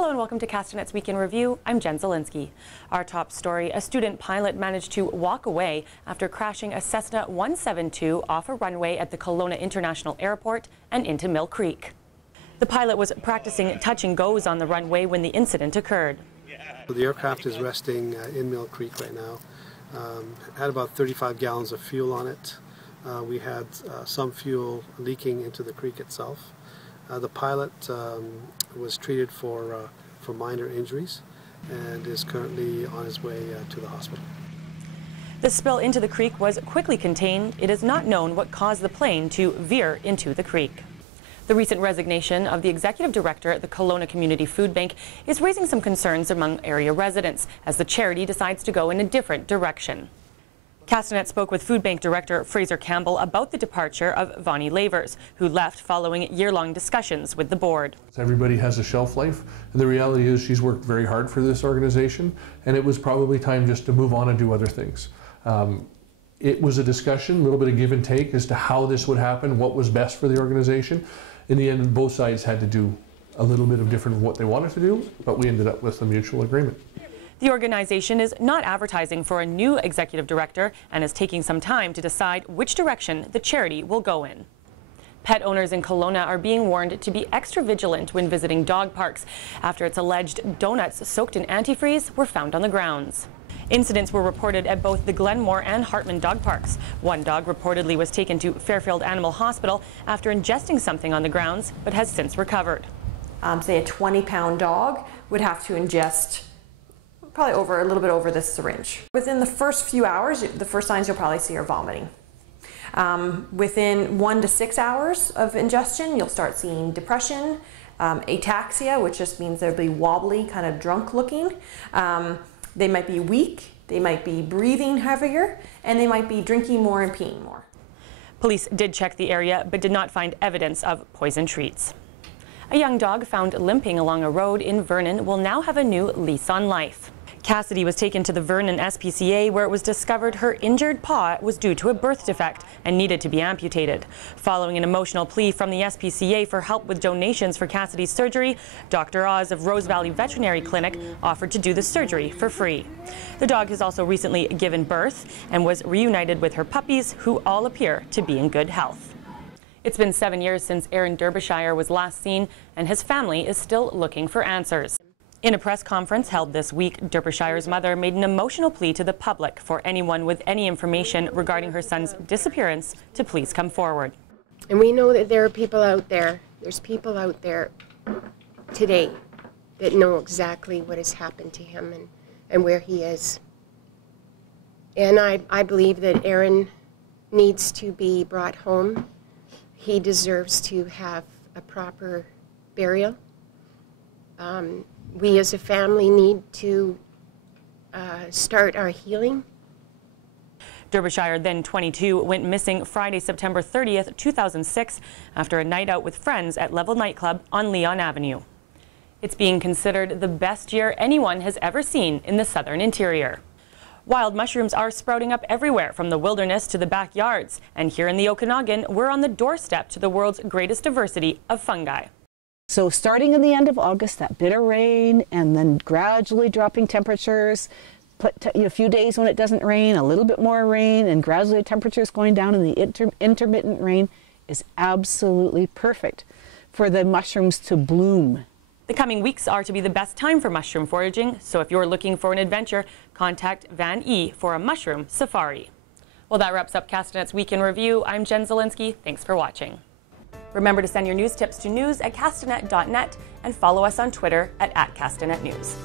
Hello and welcome to Castanet's Week in Review. I'm Jen Zielinski. Our top story, a student pilot managed to walk away after crashing a Cessna 172 off a runway at the Kelowna International Airport and into Mill Creek. The pilot was practicing touch and goes on the runway when the incident occurred. The aircraft is resting in Mill Creek right now. Had about 35 gallons of fuel on it. We had some fuel leaking into the creek itself. The pilot was treated for minor injuries and is currently on his way to the hospital. The spill into the creek was quickly contained. It is not known what caused the plane to veer into the creek. The recent resignation of the executive director at the Kelowna Community Food Bank is raising some concerns among area residents as the charity decides to go in a different direction. Castanet spoke with Food Bank Director Fraser Campbell about the departure of Vonnie Lavers, who left following year-long discussions with the board. Everybody has a shelf life, and the reality is she's worked very hard for this organization, and it was probably time just to move on and do other things. It was a discussion, a little bit of give and take as to how this would happen, what was best for the organization. In the end, both sides had to do a little bit of different of what they wanted to do, but we ended up with a mutual agreement. The organization is not advertising for a new executive director and is taking some time to decide which direction the charity will go in. Pet owners in Kelowna are being warned to be extra vigilant when visiting dog parks after it's alleged donuts soaked in antifreeze were found on the grounds. Incidents were reported at both the Glenmore and Hartman dog parks. One dog reportedly was taken to Fairfield Animal Hospital after ingesting something on the grounds, but has since recovered. Say a 20-pound dog would have to ingest probably a little bit over this syringe. Within the first few hours, the first signs you'll probably see are vomiting. Within 1 to 6 hours of ingestion, you'll start seeing depression, ataxia, which just means they'll be wobbly, kind of drunk looking. They might be weak, they might be breathing heavier, and they might be drinking more and peeing more. Police did check the area but did not find evidence of poison treats. A young dog found limping along a road in Vernon will now have a new lease on life. Cassidy was taken to the Vernon SPCA where it was discovered her injured paw was due to a birth defect and needed to be amputated. Following an emotional plea from the SPCA for help with donations for Cassidy's surgery, Dr. Oz of Rose Valley Veterinary Clinic offered to do the surgery for free. The dog has also recently given birth and was reunited with her puppies, who all appear to be in good health. It's been 7 years since Aaron Derbyshire was last seen, and his family is still looking for answers. In a press conference held this week, Derbyshire's mother made an emotional plea to the public for anyone with any information regarding her son's disappearance to please come forward. And we know that there are people out there, there's people out there today that know exactly what has happened to him and where he is. And I believe that Aaron needs to be brought home. He deserves to have a proper burial. We as a family need to start our healing. Derbyshire, then 22, went missing Friday, September 30th, 2006, after a night out with friends at Level Nightclub on Leon Avenue. It's being considered the best year anyone has ever seen in the southern interior. Wild mushrooms are sprouting up everywhere, from the wilderness to the backyards. And here in the Okanagan, we're on the doorstep to the world's greatest diversity of fungi. So starting in the end of August, that bit of rain, and then gradually dropping temperatures, a few days when it doesn't rain, a little bit more rain, and gradually temperatures going down, and the intermittent rain is absolutely perfect for the mushrooms to bloom. The coming weeks are to be the best time for mushroom foraging, so if you're looking for an adventure, contact Van E for a mushroom safari. Well, that wraps up Castanet's Week in Review. I'm Jen Zielinski. Thanks for watching. Remember to send your news tips to news@castanet.net and follow us on Twitter @CastanetNews.